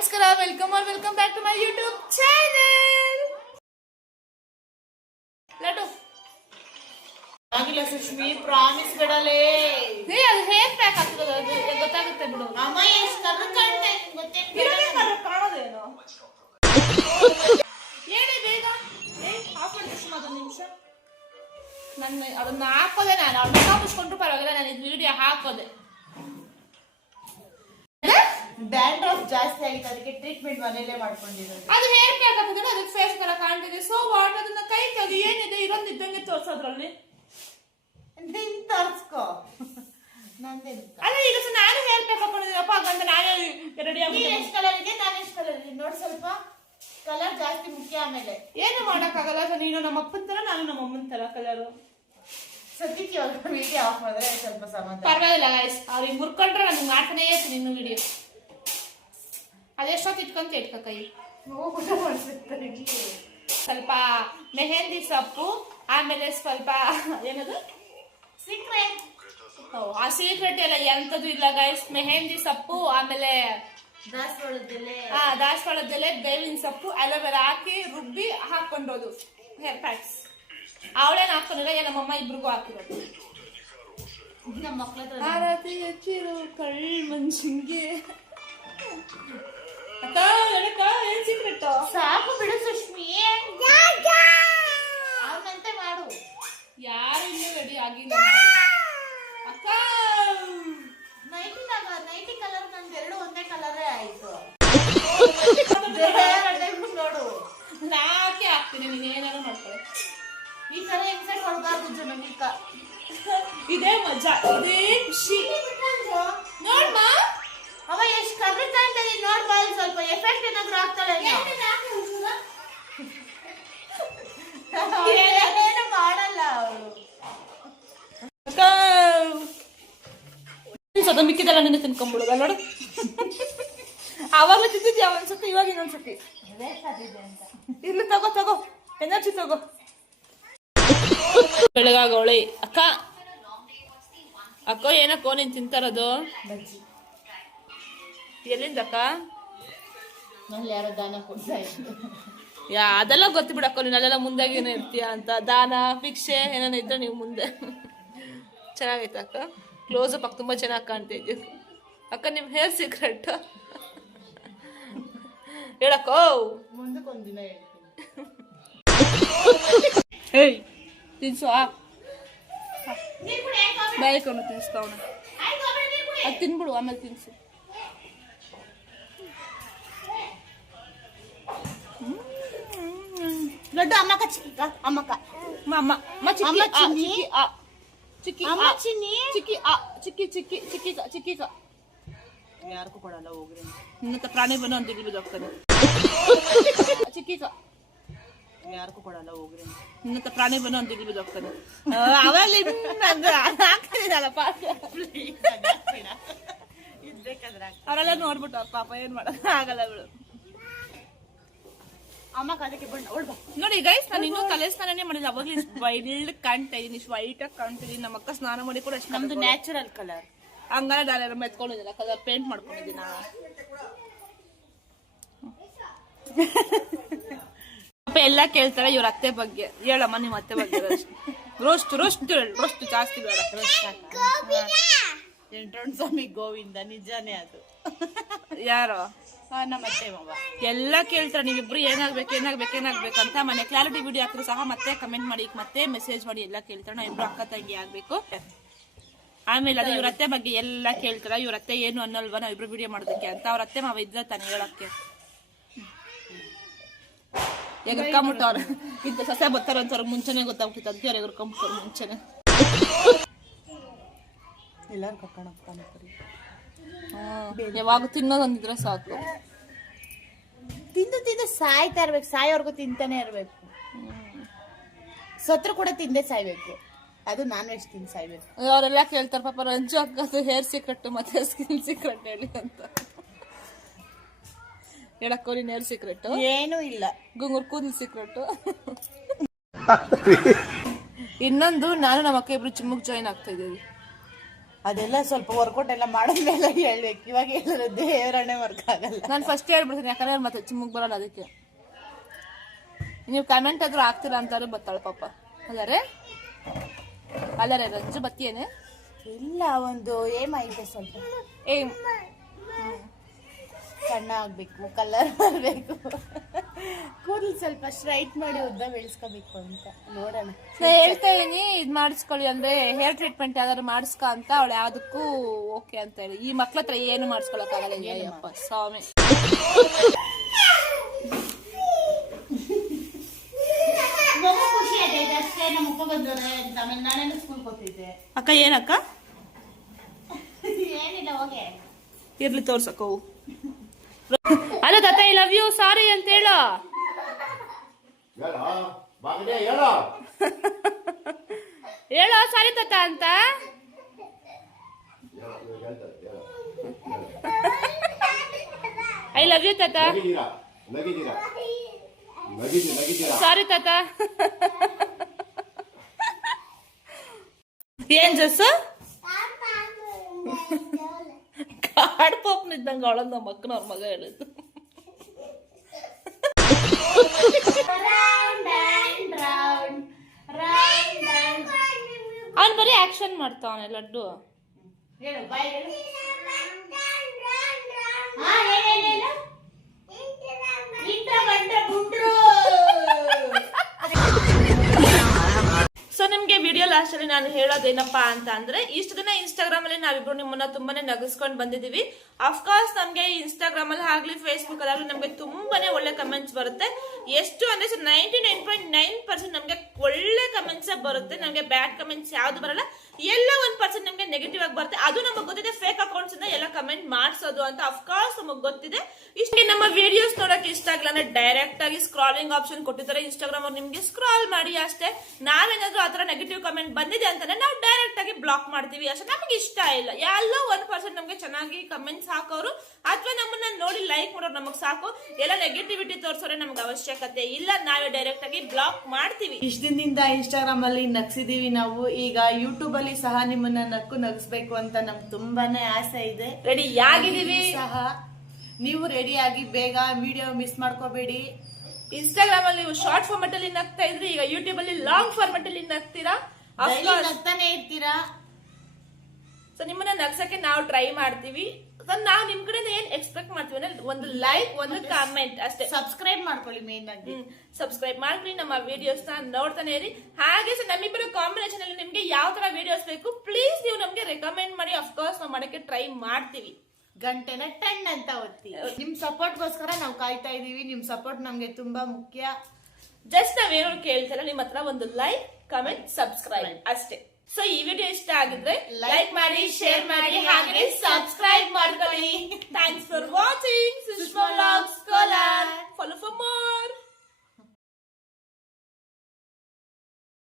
ನಮಸ್ಕಾರ welcome are welcome back to my YouTube channel Laddu. ಆಗಿಲ್ಲ Sushmi promise ಬಿಡಲೇ. ಹೇ ಅದು ಹೇಗ್ ಪ್ಯಾಕ್ ಆಗ್ತದೆ ಅದು ಗೊತ್ತಾಗುತ್ತೆ ಬಿಡು. ಅಮ್ಮ ಎಷ್ಟು ಕರ್ರ ಕಾಣ್ತಾ ಇದೆ ಗೊತ್ತೇ ಕಾಣೋದೇನು? ಏನೇ ಬೇಗ? ಏ ಆಫ್ ಮಾಡಿ ಅದೊಂದು ನಿಮಿಷ. ನನ್ನ ಅದನ್ನ ಹಾಕೋದೆ ನಾನು. ಅವ್ಳನ್ನ ಮುಚ್ಕೊಂಡ್ರು ಪರವಾಗಿಲ್ಲ ನಾನು ಇದು ವಿಡಿಯೋ ಹಾಕೋದೆ. ಡ್ಯಾಂಡ್ರಫ್ ಜಾಸ್ತಿ ಆಗಿತ್ತು ಅದಕ್ಕೆ ಟ್ರೀಟ್ಮೆಂಟ್ ಮನೆಯಲ್ಲೇ ಮಾಡ್ಕೊಂಡಿರೋದು. ಅದು ಹೇರ್ ಪ್ಯಾಕ್ ಹಾಕಿದ್ರೆ ಅದಕ್ಕೆ ಫೇಸ್ ತರ ಕಾಣ್ತಿದೆ. ಸೊ ವಾಟ್ ಅದನ್ನ ಕೈ ತೆಗೆದು ಏನಿದೆ? ಇರೋದು ಇದ್ದಂಗೆ ತೋರ್ಸೋದ್ರಲ್ಲಿ. ನಿನ್ ತರ್ಸ್ಕೋ. ನಂದೇನು ಅಲ್ಲ ಈಗ ಸಹ ನಾನು ಹೇರ್ ಪ್ಯಾಕ್ ಹಾಕೊಂಡಿದ್ದೀನಪ್ಪ ಹಾಗಂತ ನಾನೇ ರೆಡಿ ಆಗಿ ಎಷ್ಟು ಕಲರ್ ಇದೆ? ನಾನು ಎಷ್ಟು ಕಲರ್ ಇದೆ? ನೋಡ್ ಸ್ವಲ್ಪ. ಕಲರ್ ಜಾಸ್ತಿ ಮುಖ್ಯ ಆಮೇಲೆ. ಏನು ಮಾಡಕ್ಕಾಗಲ್ಲ ಸರ್? ನೀನು ನಮ್ಮ ಅಪ್ಪನ ತರ ನಾನು ನಮ್ಮ ಅಮ್ಮನ ತರ ಕಲರು ಸದ್ಯಕ್ಕೆ ಇವಾಗ ವಿಡಿಯೋ ಆಫ್ ಮಾಡಿದ್ರೆ ಸ್ವಲ್ಪ ಸಮಾಧಾನ. ಪರವಾಗಿಲ್ಲ ಗಾಯ್ಸ್ ಅವ್ರಿಗೆ ಮುರ್ಕೊಂಡ್ರೆ ನನಗೆ ಮಾಡ್ತಾನೆ ಇರ್ತೀನಿ ಇನ್ನು ವಿಡಿಯೋ ಅದೆಷ್ಟೊತ್ತು ಇಟ್ಕೊಂತ ಇಟ್ಕ ಕೈ? ಸ್ವಲ್ಪ ಮೆಹಂದಿ ಸೊಪ್ಪು ಆಮೇಲೆ ಸ್ವಲ್ಪ ಏನದು? ಸೀಕ್ರೆಟ್ ಆ ಸೀಕ್ರೆಟ್ ಎಲ್ಲ ಎಂತದು ಇಲ್ಲ ಗೈಸ್ ಮೆಹಂದಿ ಸೊಪ್ಪು ಆಮೇಲೆ ದಾಸವಾಳದೆಲೆ ಬೇವಿನ ಸೊಪ್ಪು ಅಲೋವೆರಾ ಹಾಕಿ ರುಬ್ಬಿ ಹಾಕೊಂಡೋದು ಹೇರ್ ಪ್ಯಾಕ್ಸ್ ಅವಳೇನು ಹಾಕೊಂಡಿಲ್ಲ ಏ ನಮ್ಮಮ್ಮ ಇಬ್ರಿಗೂ ಹಾಕಿರೋದು. ನಮ್ಮ ಮಕ್ಕಳ ಕಳ್ ಮನ್ಸಿಂಗೆ ಅಕ್ಕ ಎಡಕ್ಕ ಏನ್ ಸೀಕ್ರೆಟ್ ಸಾಕು ಬಿಡು ಸುಷ್ಮಿ ಅವನಂತೆ ಮಾಡು. ಯಾರು ಇನ್ನೂ ರೆಡಿ ಆಗಿಲ್ಲ ಅಕ್ಕ! ನೈಟಿ ನೈಟಿ ಕಲರ್ ನಂದು ಎರಡು ಒಂದೇ ಕಲರೇ ಆಯ್ತು. ನೋಡು. ನಾಕೆ ಹಾಕ್ತೀನಿ ನೀನ್ ಏನಾರು ಮಾಡ್ಕೊಳ್ಳಿ ಈ ತರ ಎಕ್ಸೈಟ್ ಕೊಡ್ಬಾರ್ದು ಜನಮಿಕ ಇದೇ ಮಜಾ ಇದೇ ಖುಷಿ. ನೋಡ್ಮ? ಅವ ಎಷ್ಟು ಕರ್ರಿ ಕಾಣ್ತಾ ನೋಡಿ ನೋಡ್ ಬಾ ಇಲ್ಲಿ ಸ್ವಲ್ಪ ಎಫೆಕ್ಟ್ ಏನಾದ್ರು ಆಗ್ತಾಳೆ ಏನು ಮಾಡಲ್ಲ ಅವಳು. ಅಕ್ಕ ಸದ ಮಿಕ್ಕಿದೆಲ್ಲ ನಿನ್ನೆ ತಿನ್ಕೊಂಬಿಡುದ ನೋಡು. ಅವಾಗಲೂ ತಿಂತಿದ್ಯಾ ಒಂದ್ಸತಿ ಇವಾಗ ಇನ್ನೊಂದ್ಸತಿ? ಇರ್ಲಿ ತಗೋ ತಗೋ. ಎನರ್ಜಿ ತಗೋ. ಬೆಳಗಾಗೋಳಿ. ಅಕ್ಕ. ಅಕ್ಕ ಏನಕ್ಕೋ ನೀನ್ ತಿಂತಾರದು ನಲ್ಲಿ ಯಾರೋ ದಾನ ಕೊಡ್ತಾ ಇದ್ರು. ಯಾ ಅದೆಲ್ಲ ಗೊತ್ತು ಬಿಡಕ್ಕ ನೀನು ಅಲ್ಲೆಲ್ಲ ಮುಂದಾಗೇನೆ ಇರ್ತೀಯ ಅಂತ. ದಾನ ಭಿಕ್ಷೆ ಏನೇನೋ ಇದ್ರೆ ನೀವು ಮುಂದೆ. ಚೆನ್ನಾಗೈತೆ ಅಕ್ಕ? ಕ್ಲೋಸ್ ಅಪ್ ಅಕ್ಕ ತುಂಬ ಚೆನ್ನಾಗಿ ಕಾಣ್ತಾ ಇದ್ದೀವಿ. ಅಕ್ಕ ನಿಮ್ಮ ಹೇರ್ ಸೀಕ್ರೆಟ್ ಹೇಳಕ್ಕೋ? ಮುಂದಕ್ಕೊಂದ್ ದಿನ ಹೇಳ್ತೀನಿ. ಹೇಯ್ ತಿನ್ಸು ಆ. ಬಾಯಿಕೊಂಡು ತಿನ್ಸ್ತಾವಣ ಅದು ತಿನ್ಬಿಡು ಆಮೇಲೆ ತಿನ್ಸು. ಲಡ್ಡು ಅಮ್ಮಕ್ಕ ಚಿಕ್ಕ ಅಮ್ಮಕ್ಕ ಅಮ್ಮ ಅಮ್ಮ ಅಮ್ಮ ಚಿಕ್ಕಿ ಅಮ್ಮ ಆ, ಚಿನ್ನಿ. ಚಿಕ್ಕಿ ಆ ಚಿಕ್ಕಿ ಅಮ್ಮ ಆ, ಚಿನ್ನಿ ಚಿಕ್ಕಿ ಆ ಚಿಕ್ಕಿ ಚಿಕ್ಕಿ ಚಿಕ್ಕಿ ಕ, ಚಿಕ್ಕಿ ಕ. ಯಾರಿಗೂ ಕೊಡಲ್ಲ ಹೋಗ್ರಿ ನಿನ್ನ ಹತ್ರ ಪ್ರಾಣಿ ಬಂದು ಅಂತ ಇಲ್ಲಿ ಹೋಗ್ತಾನೆ ಚಿಕ್ಕಿ ಕ. ಯಾರಿಗೂ ಕೊಡಲ್ಲ ಹೋಗ್ರಿ ನಿನ್ನ ಹತ್ರ ಪ್ರಾಣಿ ಬಂದು ಅಂತ ಇಲ್ಲಿ ಹೋಗ್ತಾನೆ ಅವಾಗ ಹಾಕ್ತಿದ್ದೀನಲ್ಲಪ್ಪ ಅವರೆಲ್ಲ ನೋಡ್ಬಿಟ್ಟು ಪಾಪ ಏನ್ ಮಾಡಕ್ ಆಗಲ್ಲ ಬಿಡು ನೋಡಿ ಗೈಸ್ ನಾನು ಇನ್ನೂ ತಲೆ ಸ್ನಾನನೇ ಮಾಡಿಲ್ಲ. ಅವಾಗಲೇ ಇಷ್ಟು ವೈಲ್ಡ್ ಕಾಣ್ತಾ ಇದೀನಿ ಇಷ್ಟು ವೈಟ್ ಆಗಿ ಕಾಣ್ತಿದೀನಿ ನಮ್ಮ ಅಕ್ಕ ಸ್ನಾನ ಮಾಡಿ ಕೂಡ ಅಷ್ಟು ನಮ್ದು ನ್ಯಾಚುರಲ್ ಕಲರ್ ಹಂಗಾರೆ ನಾನು ಮೆತ್ಕೊಂಡಿದ್ದಿಲ್ಲ ಕಲರ್ ಪೇಂಟ್ ಮಾಡ್ಕೊಂಡಿದ್ದೀನಿ ಪಾಪ ಎಲ್ಲ ಕೇಳ್ತಾರೆ ಇವ್ರ ಅತ್ತೆ ಬಗ್ಗೆ. ಹೇಳಮ್ಮ ನಿಮ್ಮ ಅತ್ತೆ ಬಗ್ಗೆ ರೋಸ್ಟ್ ರೋಸ್ಟ್ ರೋಸ್ಟ್ ಜಾಸ್ತಿ ಬೇಡ. ಎಂಟ್ರೊಂಡ್ ಸ್ವಾಮಿ ಗೋವಿಂದ ನಿಜಾನೇ ಅದು. ಯಾರು? ನಮ್ಮ ಅತ್ತೆ ಮಾವ. ಎಲ್ಲ ಕೇಳ್ತಾರೆ, ನೀವಿಬ್ರು ಏನಾಗ್ಬೇಕು ಏನಾಗ್ಬೇಕು ಏನಾಗ್ಬೇಕು ಅಂತ. ಮನೆ ಕ್ಲಾರಿಟಿ ವಿಡಿಯೋ ಹಾಕಿದ್ರು ಸಹ ಮತ್ತೆ ಕಮೆಂಟ್ ಮಾಡಿ ಮತ್ತೆ ಮೆಸೇಜ್ ಮಾಡಿ ಎಲ್ಲ ಕೇಳ್ತಾರೆ. ನಾವು ಇಬ್ರು ಅಕ್ಕ ತಂಗಿ ಆಗ್ಬೇಕು. ಆಮೇಲೆ ಅದು ಇವ್ರ ಅತ್ತೆ ಬಗ್ಗೆ ಎಲ್ಲ ಕೇಳ್ತಾರೆ. ಇವ್ರ ಅತ್ತೆ ಏನು ಅನ್ನಲ್ವಾ ನಾವ್ ಇಬ್ರು ವಿಡಿಯೋ ಮಾಡೋದಕ್ಕೆ ಅಂತ. ಅವ್ರ ಅತ್ತೆ ಮಾವ ಇದ್ರೆ ತಾನೆ ಹೇಳಕ್ಕೆ. ಸಸ್ಯ ಬರ್ತಾರ ಮುಂಚೆನೆ ಗೊತ್ತಾಗ್ಬಿಟ್ಟಿತ್ತು. ಅದಕ್ಕೆ ಅವ್ರು ಮುಂಚೆನೆ. ಯಾವಾಗ ತಿನ್ನೋದಂದಿದ್ರೆ ಸಾಕು. ತಿಂದು ತಿಂದು ಸಾಯ್ತಾ ಇರ್ಬೇಕು ಸಾಯೋವರೆಗೂ ತಿಂತಾನೆ ಇರ್ಬೇಕು. ಸತ್ರು ಕೂಡ ತಿಂದೇ ಸಾಯ್ಬೇಕು. ಅದು ನಾನ್ ವೆಜ್ ತಿಂದು ಸಾಯ್ಬೇಕು. ಅವರೆಲ್ಲ ಕೇಳ್ತಾರೆ ಪಾಪ ರಂಜು ಹಾಕೋದು ಹೇರ್ ಸೀಕ್ರೆಟ್ ಮತ್ತೆ ಸ್ಕಿನ್ ಸೀಕ್ರೆಟ್ ಹೇಳಿ ಅಂತ. ಹೇಳಕ್ಕೋ ನೀನ್ ಹೇರ್ ಸೀಕ್ರೆಟ್ ಏನೂ ಇಲ್ಲ. ಗುಂಗುರ್ ಕೂದಲು ಸೀಕ್ರೆಟ್ ಇನ್ನೊಂದು ನಾನು ನಮ್ಮ ಅಕ್ಕ ಇಬ್ರು ಜಿಮ್ಗೆ ಜಾಯಿನ್ ಆಗ್ತಾ ಇದ್ದೀವಿ. ಅದೆಲ್ಲ ಸ್ವಲ್ಪ ವರ್ಕೌಟ್ ಎಲ್ಲ ಮಾಡಿದ್ಮೇಲೆ ಹೇಳ್ಬೇಕು. ಇವಾಗ ಹೇಳಿದ್ರೆ ದೇವರಣೆ ವರ್ಕ್ ಆಗಲ್ಲ. ನಾನು ಫಸ್ಟ್ ಹೇಳ್ಬಿಡ್ತೀನಿ ಯಾಕಂದ್ರೆ ಮತ್ತೆ ಚಿಮ್ಮಗ್ ಬರಲ್ಲ ಅದಕ್ಕೆ. ನೀವು ಕಮೆಂಟ್ ಆದ್ರೂ ಹಾಕ್ತೀರಾ ಅಂತಾರೆ ಬತ್ತಾಳೆ ಪಾಪ. ಅಲ್ಲರೇ? ಅಲ್ಲರೇ ರಂಜು ಬತ್ತಿಯೇನೆ? ಇಲ್ಲ ಒಂದು ಏಮ್ ಐತೆ ಸ್ವಲ್ಪ. ಏಮ್ ಸಣ್ಣ ಆಗ್ಬೇಕು ಕಲರ್ ಮಾಡಬೇಕು. ಕೂದಲು ಸ್ವಲ್ಪ ಸ್ಟ್ರೈಟ್ ಮಾಡಿ ಉದ್ದ ಬೆಳೆಸ್ಕೋಬೇಕು ಅಂತ. ನೋಡೋಣ. ಹೇಳ್ತಾ ಇದೀನಿ ಇದು ಮಾಡಿಸ್ಕೊಳ್ಳಿ ಅಂದ್ರೆ ಹೇರ್ ಟ್ರೀಟ್ಮೆಂಟ್ ಯಾವ್ದಾದ್ರು ಮಾಡಿಸ್ಕೊ ಅಂತ ಅವಳು ಯಾವ್ದಕ್ಕೂ ಓಕೆ ಅಂತ ಹೇಳಿ. ಈ ಮಕ್ಳ ಹತ್ರ ಏನು ಮಾಡಿಸ್ಕೊಳಕ್ ಏನಪ್ಪ ಸ್ವಾಮಿ. ಅಕ್ಕ ಏನಕ್ಕ? ಏನಿಲ್ಲ ಹೋಗೆ. ಇರ್ಲಿ ತೋರ್ಸಕ್ಕ ತಾತ ಐ ಲವ್ ಯು ಸಾರಿ ಅಂತ ಹೇಳು? ಹೇಳ? ಸಾರಿ ತಾತ ಅಂತ? ಐ ಲವ್ ಯು ತಾತ. ಸಾರಿ ತಾತ. ಏನ್ ಜಸ್ ಕಾಡ್ ಪಾಪ್ನ ಇದ್ದಂಗ ಅವಳ ನಮ್ಮ ಅಕ್ಕನ ಅವ್ರ ಮಗ ಹೇಳಿದ್ದು ಅವ್ನ್ ಬರೀ ಆಕ್ಷನ್ ಮಾಡ್ತಾವನೆ ಲಡ್ಡು. ಸೊ ನಿಮ್ಗೆ ವಿಡಿಯೋ ಲಾಸ್ಟ್ ಅಲ್ಲಿ ನಾನು ಹೇಳೋದೇನಪ್ಪಾ ಅಂತ ಅಂದ್ರೆ ಇಷ್ಟು ದಿನ ಇನ್ಸ್ಟಾಗ್ರಾಮ್ ಅಲ್ಲಿ ನಾವಿಬ್ರು ನಿಮ್ಮನ್ನ ತುಂಬಾನೇ ನಗಿಸ್ಕೊಂಡು ಬಂದಿದೀವಿ. ಅಫ್ಕೋರ್ಸ್ ನಮ್ಗೆ ಇನ್ಸ್ಟಾಗ್ರಾಮ್ ಅಲ್ಲಿ ಆಗ್ಲಿ ಫೇಸ್ಬುಕ್ ಅಲ್ಲಾಗ್ಲಿ ನಮ್ಗೆ ತುಂಬಾನೇ ಒಳ್ಳೆ ಕಮೆಂಟ್ಸ್ ಬರುತ್ತೆ. ಎಷ್ಟು ಅಂದ್ರೆ ninety nine point nine percent ನಮಗೆ ಒಳ್ಳೆ ಕಮೆಂಟ್ಸ್ ಬರುತ್ತೆ. ನಮಗೆ ಬ್ಯಾಡ್ ಕಮೆಂಟ್ಸ್ ಯಾವ್ದು ಬರಲ್ಲ. ಎಲ್ಲ ಒಂದ್ ಪರ್ಸೆಂಟ್ ನಮಗೆ ನೆಗೆಟಿವ್ ಆಗಿ ಬರುತ್ತೆ. ಅದು ನಮಗೆ ಗೊತ್ತಿದೆ ಫೇಕ್ ಅಕೌಂಟ್ಸ್ ಇಂದ ಎಲ್ಲ ಕಮೆಂಟ್ ಮಾಡಿಸೋದು ಅಂತ. ಅಫ್ಕೋರ್ಸ್ ನಮಗೆ ಗೊತ್ತಿದೆ. ಇಷ್ಟೇ ನಮ್ಮ ವಿಡಿಯೋಸ್ ನೋಡೋಕೆ ಇಷ್ಟ ಆಗಿಲ್ಲ ಅಂದ್ರೆ ಡೈರೆಕ್ಟ್ ಆಗಿ ಸ್ಕ್ರಾಲಿಂಗ್ ಆಪ್ಷನ್ ಕೊಟ್ಟಿದ್ದಾರೆ ಇನ್ಸ್ಟಾಗ್ರಾಮ್ ಅವ್ರು. ನಿಮಗೆ ಸ್ಕ್ರಾಲ್ ಮಾಡಿ ಅಷ್ಟೇ. ನಾವೇನಾದ್ರೂ ಆತರ ನೆಗೆಟಿವ್ ಕಮೆಂಟ್ ಬಂದಿದೆ ಅಂತಂದ್ರೆ ನಾವು ಡೈರೆಕ್ಟ್ ಆಗಿ ಬ್ಲಾಕ್ ಮಾಡ್ತೀವಿ ಅಷ್ಟೇ. ನಮ್ಗೆ ಇಷ್ಟ ಇಲ್ಲ. ಎಲ್ಲ ಒಂದ್ ಪರ್ಸೆಂಟ್ ನಮಗೆ ಚೆನ್ನಾಗಿ ಕಮೆಂಟ್ಸ್ ಹಾಕೋರು. ಅಥವಾ ನಮ್ಮನ್ನ ನೋಡಿ ಲೈಕ್ ಮಾಡೋರು ನಮಗ್ ಸಾಕು. ಎಲ್ಲ ನೆಗೆಟಿವಿಟಿ ತೋರಿಸೋರೆ ನಮ್ಗೆ ಅವಶ್ಯಕತೆ ಇಲ್ಲ ನಾವೇ ಡೈರೆಕ್ಟ್ ಆಗಿ ಬ್ಲಾಕ್ ಮಾಡ್ತೀವಿ. ಇಷ್ಟ ದಿನದಿಂದ ಇನ್ಸ್ಟಾಗ್ರಾಮ್ ಅಲ್ಲಿ ನಗ್ಸಿದೀವಿ ನಾವು. ಈಗ ಯೂಟ್ಯೂಬ್ ಅಲ್ಲಿ ಸಹ ನಿಮ್ಮನ್ನ ನಕ್ಕು ನಗ್ಸ್ಬೇಕು ಅಂತ ನಮ್ಗೆ ತುಂಬಾನೇ ಆಸೆ ಇದೆ. ರೆಡಿ ಆಗಿದೀವಿ ಸಹ ನೀವು ರೆಡಿ ಆಗಿ ಬೇಗ ವಿಡಿಯೋ ಮಿಸ್ ಮಾಡ್ಕೋಬೇಡಿ. ಇನ್ಸ್ಟಾಗ್ರಾಮ್ ಅಲ್ಲಿ ನೀವು ಶಾರ್ಟ್ ಫಾರ್ಮೆಟ್ ಅಲ್ಲಿ ನಗ್ತಾ ಇದ್ರೆ ಈಗ ಯೂಟ್ಯೂಬ್ ಅಲ್ಲಿ ಲಾಂಗ್ ಫಾರ್ಮೆಟ್ ಅಲ್ಲಿ ನಗ್ತೀರಾ? ಡೈಲಿ ನಗ್ತಾನೆ ಇರ್ತೀರಾ? ಸೊ ನಿಮ್ಮನ್ನ ನಗ್ಸಕ್ಕೆ ನಾವು ಟ್ರೈ ಮಾಡ್ತೀವಿ. ಸೊ ನಾವು ನಿಮ್ ಕಡೆ ಏನ್ ಎಕ್ಸ್ಪೆಕ್ಟ್ ಮಾಡ್ತೀವಿ ಅಂದ್ರೆ ಒಂದು ಲೈಕ್ ಒಂದು ಕಾಮೆಂಟ್ ಅಷ್ಟೇ. ಸಬ್ಸ್ಕ್ರೈಬ್ ಮಾಡ್ಕೊಳ್ಳಿ ಮೇನ್ ಆಗಿ. ಸಬ್ಸ್ಕ್ರೈಬ್ ಮಾಡ್ರಿ ನಮ್ಮ ವಿಡಿಯೋಸ್ನ ನೋಡ್ತಾನೆ ಇರಿ. ಹಾಗೆ ಸರ್ ನಮ್ಮಿಬ್ಬರ ಕಾಂಬಿನೇಷನ್ ಅಲ್ಲಿ ನಿಮ್ಗೆ ಯಾವ ತರ ವಿಡಿಯೋಸ್ ಬೇಕು ಪ್ಲೀಸ್ ನೀವು ನಮ್ಗೆ ರೆಕಮೆಂಡ್ ಮಾಡಿ. ಅಫ್ಕೋರ್ಸ್ ನಾವು ಮಾಡಕ್ಕೆ ಟ್ರೈ ಮಾಡ್ತೀವಿ. ಗಂಟೆನ ಟೆನ್ ಅಂತ ಒತ್ತಿ. ನಿಮ್ ಸಪೋರ್ಟ್ಗೋಸ್ಕರ ನಾವು ಕಾಯ್ತಾ ಇದೀವಿ. ನಿಮ್ ಸಪೋರ್ಟ್ ನಮ್ಗೆ ತುಂಬಾ ಮುಖ್ಯ. ಜಸ್ಟ್ ನಾವೇನು ಕೇಳ್ತಾರೆ ನಿಮ್ಮ ಹತ್ರ ಒಂದು ಲೈಕ್ ಕಮೆಂಟ್ ಸಬ್ಸ್ಕ್ರೈಬ್ ಅಷ್ಟೇ. ಸೊ ಈ ವಿಡಿಯೋ ಇಷ್ಟ ಆಗಿದ್ರೆ ಲೈಕ್ ಮಾಡಿ ಶೇರ್ ಮಾಡಿ ಹಾಗೆ ಸಬ್ಸ್ಕ್ರೈಬ್ ಮಾಡ್ಕೊಳ್ಳಿ. Thanks for watching Sushma vlogs Kolar follow for more